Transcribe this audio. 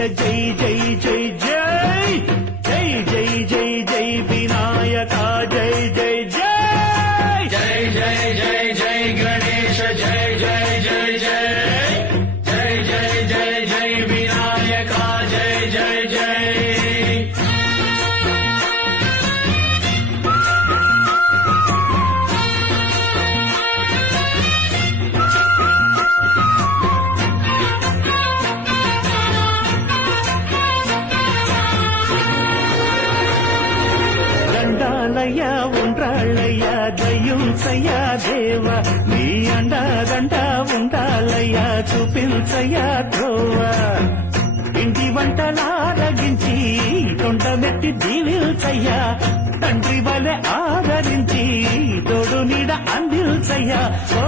జై జై జై జై జై జై జై జై వినాయక జై జై జై జై జై జై జై గణేశ జై జై జై జై జై జై జై జై వినాయక జై జై జై దండాలయ్య ఉండ్రాళ్ళయ్య దయ్యుంచయ్య దేవ నీ అండదండ ఉండాలయ్య చూపించయ్య ద్రోవ ఇంటి వంటలారగించి తొండమెత్తి దీవిల్చయ్యా తండ్రి వలె ఆదరించి తోడు నీడ అందిల్చయ్యా ఓ